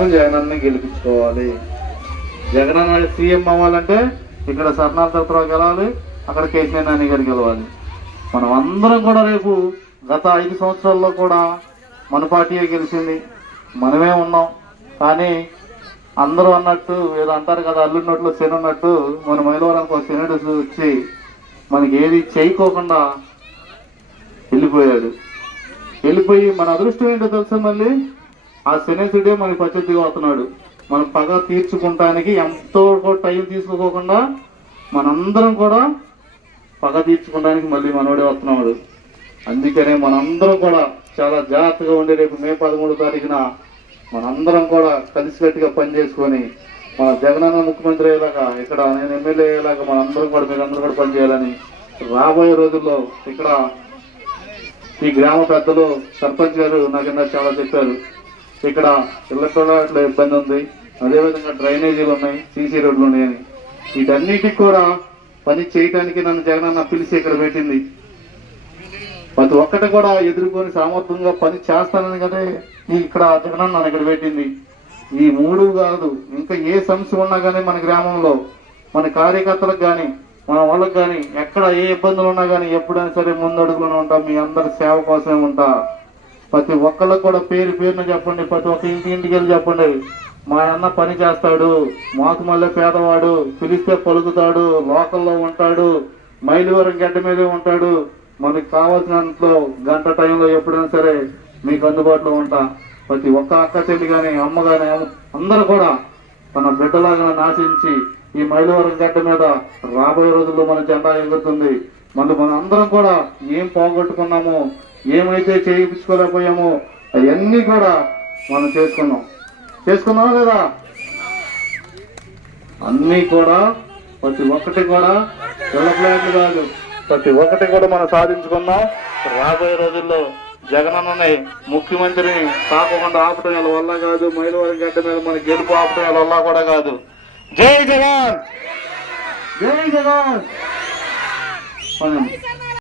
అందరూ జగనన్న గెలిపించుకోవాలి. జగనన్న సీఎం అవ్వాలంటే ఇక్కడ సర్నాథరావు గెలవాలి అక్కడ కేసీఆర్ నాని గారు గెలవాలి. మనం అందరం కూడా రేపు గత ఐదు సంవత్సరాల్లో కూడా మన పార్టీయే గెలిచింది. మనమే ఉన్నాం. కానీ అందరూ అన్నట్టు ఏదో అంటారు కదా అల్లున్నట్లు శని ఉన్నట్టు మన మైలవరానికి ఒక శనుడు వచ్చి మనకి ఏది చేయకోకుండా వెళ్ళిపోయాడు. వెళ్ళిపోయి మన అదృష్టం ఏంటో తెలుసా మళ్ళీ? ఆ శనేశుడే మనకి ప్రత్యర్థిగా అవుతున్నాడు మన పగ తీర్చుకుంటానికి ఎంతో టైం తీసుకోకుండా మనందరం కూడా పగ తీర్చుకోవడానికి మళ్ళీ మనోడే వస్తున్నాడు. అందుకనే మనందరం కూడా చాలా జాగ్రత్తగా ఉండి రేపు మే పదమూడో తారీఖున మనందరం కూడా కలిసికట్టుగా పనిచేసుకొని మన జగనన్న ముఖ్యమంత్రి అయ్యేలాగా ఇక్కడ నేను ఎమ్మెల్యే అయ్యేలాగా మనందరం కూడా మీరందరూ కూడా పనిచేయాలని రాబోయే రోజుల్లో ఇక్కడ ఈ గ్రామ పెద్దలు సర్పంచ్ గారు నాకు కింద చాలా చెప్పారు. ఇక్కడ ఇళ్ళ ఇబ్బంది ఉంది. అదేవిధంగా డ్రైనేజీలు ఉన్నాయి సీసీ రోడ్లు ఉన్నాయని వీటన్నిటికి కూడా పని చేయడానికి నన్ను జగనన్న పిలిచి ఇక్కడ పెట్టింది. ప్రతి ఒక్కటి కూడా ఎదుర్కొని సామర్థ్యంగా పని చేస్తానని కదా ఇక్కడ జగనన్న నన్ను ఇక్కడ పెట్టింది. ఈ మూడు కాదు ఇంకా ఏ సమస్య ఉన్నా కానీ మన గ్రామంలో మన కార్యకర్తలకు కానీ మన వాళ్ళకి కానీ ఎక్కడ ఏ ఇబ్బందులు ఉన్నా కానీ ఎప్పుడైనా సరే ముందడుగులోనే ఉంటాం. మీ అందరి సేవ కోసమే ఉంటా. ప్రతి ఒక్కళ్ళకి కూడా పేరు పేరున చెప్పండి ప్రతి ఒక్క ఇంటి ఇంటికి వెళ్ళి చెప్పండి. మా అన్న పని చేస్తాడు మాకు మళ్ళీ పేదవాడు పిలిస్తే పలుకుతాడు లోకల్లో ఉంటాడు మైలువరం గడ్డ మీదే ఉంటాడు. మనకి కావాల్సినంతలో గంట టైంలో ఎప్పుడైనా సరే మీకు అందుబాటులో ఉంటా. ప్రతి ఒక్క అక్క చెల్లి కానీ అమ్మ కానీ అందరూ కూడా తన బిడ్డలాగా నాశించి ఈ మైలవరం గడ్డ మీద రాబోయే రోజుల్లో మన జెండా ఎగురుతుంది. మనం మన అందరం కూడా ఏం పోగొట్టుకున్నామో ఏమైతే చేయించుకోలేకపోయామో అవన్నీ కూడా మనం చేసుకున్నాం. చేసుకున్నావా లేదా? అన్నీ కూడా ప్రతి ఒక్కటి కూడా తెల్ల కాదు. ప్రతి ఒక్కటి కూడా మనం సాధించుకున్నాం. రాబోయే రోజుల్లో జగనన్నని ముఖ్యమంత్రిని కాకుండా ఆపడం వల్ల కాదు. మైలవరం గడ్డ మీద మన గెలుపు ఆపడం వల్ల కూడా కాదు. జై జగన్! జై జగన్!